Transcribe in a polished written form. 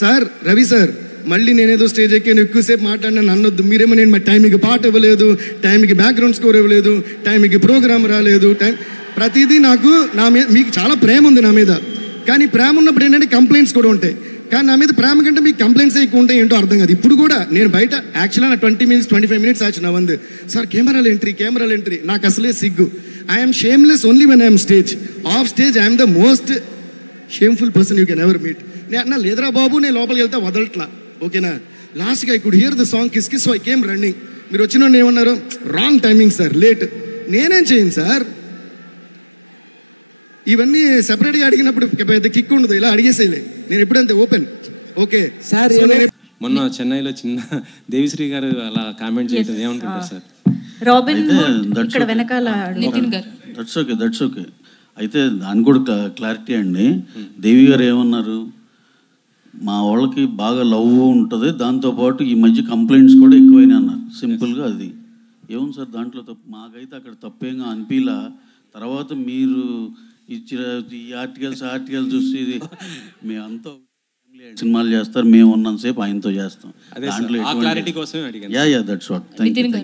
Sir Ravi sir మళ్ళీ నేనేదో stage ఎక్కి ఎక్కువసేపు మాట్లాడినా నన్నొద్దు, మీరేమో నేను టైంకి పాట ఇవ్వలేదు, టైంకి బ్యాక్గ్రౌండ్ స్కోర్ ఇవ్వలేదు, టైంకి ప్రోగ్రామ్ రాలేదు, ప్రతిదీ నాకు నా మీద మీకు చాలా ప్రేమ ఉంది నా మీద. కానీ ప్రేమ ఉన్నప్పుడు ఏంటంటే కంప్లైంట్స్ కూడా ఉంటాయి. కానీ నా మీద ప్రేమ కంటే మీకు కంప్లైంట్స్ ఎక్కువ ఉంటాయి ఏంటో అర్థం కాదు. ఇప్పుడు కూడా నేను బయట యాక్చువల్గా నా 25 minutes ఆచి నా వందు సార్ కెమెరాలు ఎంట్రీ నాకు అసలే సిగ్గు. I'm shameless only when I'm stage. Of stage I'm the most shameful person you can ever meet. నేను అన్నా లేదరా బాబు, నేను లోపలికి వెళ్తా వదలట్లా, ఓకేనా. లాస్ట్గా I could hear the song kiss kiss, so I came running. మీరు వచ్చిన ఏమన్నారు, రాంగ్ టైమింగ్ సార్, లేట్. నేనేం చేయను సార్, ఇవన్నీ సెపరేట్గా అడిగినప్పుడు పెద్ద కిక్ ఉండదు, ఇలా అడిగేసేలే. నేను ఎప్పుడంతే ఓపెన్. ఓకే సార్, మొన్న చెన్నైలో చిన్న దేవిశ్రీ గారు అలా కామెంట్ చేయడం ఏమనుకుంటారు సార్? రాబిన్ ఇక్కడ వెనకాల నితిన్ గారు, దట్స్ ఓకే. అయితే దాని కూడా క్లారిటీ అండి. దేవి గారు ఏమన్నారు, మా వాళ్ళకి బాగా లవ్ ఉంటుంది, దాంతోపాటు ఈ మధ్య కంప్లైంట్స్ కూడా ఎక్కువైనా అన్నారు. సింపుల్గా అది ఏముంది సార్ దాంట్లో తప్పు? మాకైతే అక్కడ తప్పేంగా అనిపిలా. తర్వాత మీరు ఇచ్చిన ఈ ఆర్టికల్స్ చూసి మేమంతా సినిమాలు చేస్తారు, మేము ఉన్నంతసేపు ఆయనతో చేస్తాం. దాంట్లో క్లారిటీ కోసమే అడిగాను. Yeah that's what. థాంక్యూ.